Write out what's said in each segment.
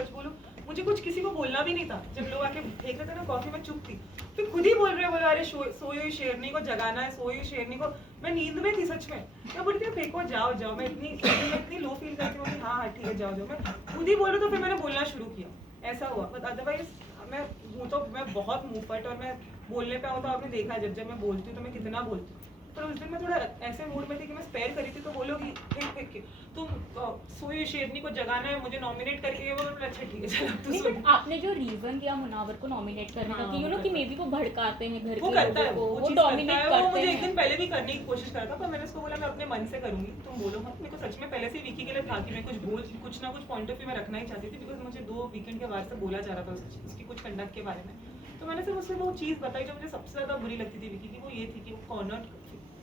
सच बोलूं, मुझे कुछ किसी को बोलना भी नहीं था। जब लोग आके देख रहे थे ना कॉफी में चुप थी, फिर खुद ही बोल रहे बोले अरे सोई हुई शेरनी को जगाना है, सोई हुई शेरनी को। मैं नींद में थी सच में, मैं बोलती हूँ फेंको जाओ जाओ, मैं इतनी लो फील करती हूँ कि हाँ ठीक है जाओ जाओ। मैं खुद ही बोलूँ तो फिर मैंने बोलना शुरू किया, ऐसा हुआ। बट अदरवाइज मैं बहुत मुंहफट और मैं बोलने पे आऊँ तो आपने देखा है जब मैं बोलती हूँ तो मैं कितना बोलती हूँ। पर उस दिन मैं थोड़ा ऐसे मूड में थी कि मैं स्पेयर करी थी, तो बोलोगी फेंक के तुम सोई शेरनी को जगाना है, मुझे नॉमिनेट करके वो। अच्छा ठीक है चलो तू नहीं, सुन। बट आपने जो रीजन दिया मुनावर को नॉमिनेट करने का कि यू नो कि मे बी वो भड़काते हैं घर वो के करता है, लोगों को, वो वो चीज़ करता डोमिनेट है। वो करते मुझे एक दिन हैं। पहले भी करने की कोशिश करता, पर मैंने उसको बोला मैं अपने मन से करूंगी, तुम बोलो मत। मेरे को सच में पहले से विकी के लिए था कि मैं कुछ ना कुछ पॉइंट ऑफ व्यू में रखना ही चाहती थी, बिकॉज मुझे 2 वीकेंड के बाद से बोला जा रहा था उसकी कुछ कंडक्ट के बारे में। तो मैंने सिर्फ उससे वो चीज़ बताई जो मुझे सबसे ज़्यादा बुरी लगती थी विकी की, वो ये थी कि वो कॉर्नर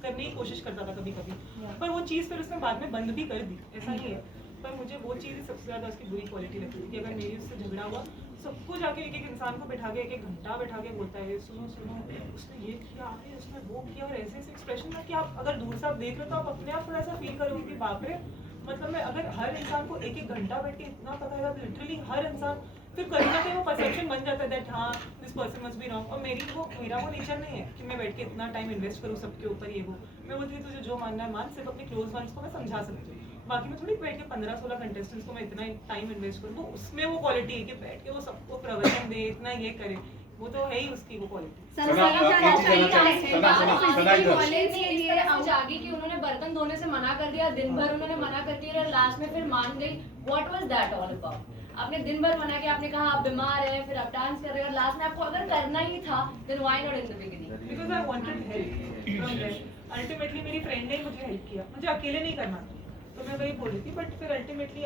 करने की कोशिश करता था कभी कभी, पर वो चीज़ फिर उसने बाद में बंद भी कर दी, ऐसा नहीं है। पर मुझे वो चीज़ सबसे ज़्यादा उसकी बुरी क्वालिटी लगती थी कि अगर मेरी उससे झगड़ा हुआ, सबको जाके एक इंसान को बैठा के 1 घंटा बैठा के बोलता है सुनो सुनो उसने ये किया, अरे उसने वो किया, और ऐसे ऐसे एक्सप्रेशन में कि आप अगर दूर से आप देख रहे हो तो आप अपने आप थोड़ा सा फील करोगे कि बाप रे। मतलब मैं अगर हर इंसान को 1 घंटा बैठ के इतना पकाएगा, लिटरली हर इंसान, फिर कहीं ना कहीं वो परसेप्शन बन जाता है दैट हाँ this person must be wrong. और मेरा वो नेचर नहीं है कि मैं बैठ के इतना टाइम इन्वेस्ट करूँ सबके ऊपर ये वो। मैं बोलती हूँ तुझे जो मानना है मान, सिर्फ अपने क्लोज वंस को मैं समझा सकती हूँ, बाकी में थोड़ी बैठ के 15-16 कंटेस्टेंट्स को मैं इतना टाइम इन्वेस्ट करूँ। तो उसमें वो क्वालिटी है कि बैठ के वो सबको प्रवचन दे, इतना ये करे, वो तो है ही उसकी वो क्वालिटी। जागी कि उन्होंने बर्तन धोने से मना कर दिया, दिन भर उन्होंने मना कर दिया, लास्ट में फिर मान गई। What was that all about? आपने दिन भर मना किया, आपने कहा आप बीमार हैं, फिर आप डांस कर रहे हैं, और लास्ट में आपको अगर करना ही था then why not in the beginning? Because I wanted help from them. Ultimately मेरी फ्रेंड ने मुझे हेल्प किया, मुझे अकेले नहीं करना था, तो मैं वही बोल रही थी। बट फिर अल्टीमेटली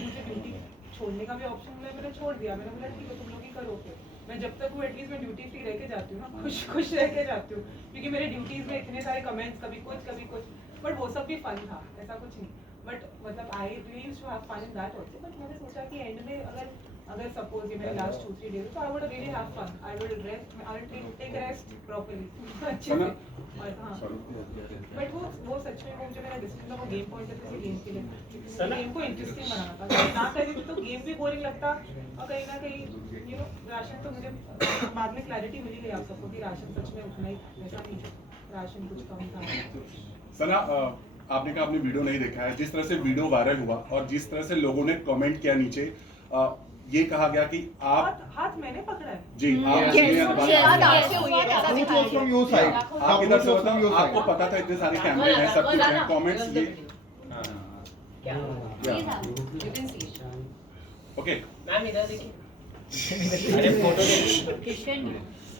मुझे ड्यूटी छोड़ने का भी ऑप्शन मिला, मैंने छोड़ दिया। मैंने बोला ठीक है तुम लोग ही करो। फिर मैं जब तक वो एटलीस्ट मैं ड्यूटी फ्री रह के जाती हूँ ना, खुश रह के जाती हूँ, क्योंकि मेरे ड्यूटीज में इतने सारे कमेंट्स, कभी कुछ, बट वो सब भी फन था, ऐसा कुछ नहीं। बट मतलब I really used to have fun in that also. But मैंने सोचा कि एंड में अगर सपोज ये मेरे लास्ट 2-3 डेज, तो I would really have fun, I will rest, I will take rest properly अच्छे से। और हाँ, बट वो सच में वो मुझे मेरा डिसीजन था, वो गेम पॉइंट ऑफ व्यू से गेम के लिए गेम को इंटरेस्टिंग बनाना था। अगर ना करी तो गेम भी बोरिंग लगता, और कहीं ना कहीं यू नो राशन तो मुझे बाद में क्लैरिटी मिली गई आप सबको कि राशन सच में उतना ही ऐसा नहीं है, राशन कुछ कम था। सना, आपने कहा आपने वीडियो नहीं देखा है, जिस तरह से वीडियो वायरल हुआ और जिस तरह से लोगों ने कमेंट किया नीचे, ये कहा गया कि आप हाथ मैंने पकड़ा है जी आप किधर से बताओ, आपको पता था इतने सारे कैमरे हैं, सब कुछ है, कमेंट्स ये ओके मैम इधर देखिए, अरे फोटो देखिए। किशन